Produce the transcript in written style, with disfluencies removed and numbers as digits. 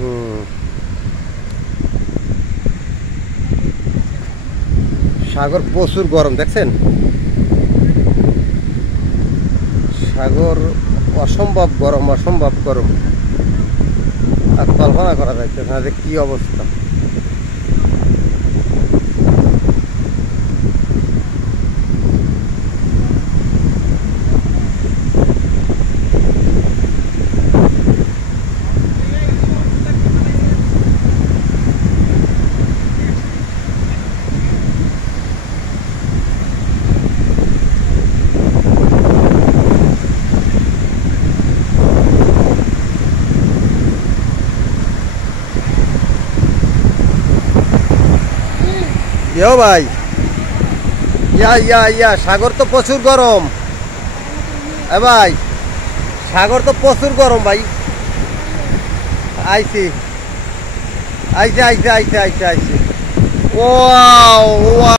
হুম, সাগর প্রচুর গরম দেখছেন, সাগর অসম্ভব গরম, অসম্ভব গরম। আর কল্পনা করা যাচ্ছে না যে কি অবস্থা। ইয়ো ভাই, ইয়া সাগর তো প্রচুর গরম। এ ভাই, সাগর তো প্রচুর গরম ভাই। আইছি, আইছে আইছে আইছে আইছে আইছে। ওয়াও।